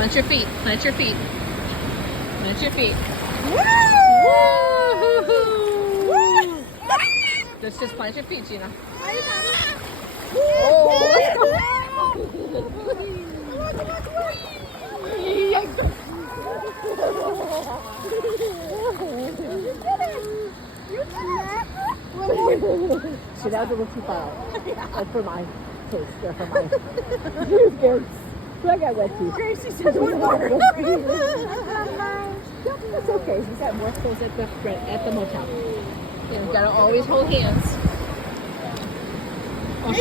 Plant your feet. Plant your feet. Plant your feet. Woo! Let's just plant your feet, Gina. Oh, let's go. See, that was a little too far out. That's for my taste. They're for mine. You're scared. I got wet feet. Gracie says one more. That's okay. She's got more clothes at the motel. You gotta always hold hands. Oh,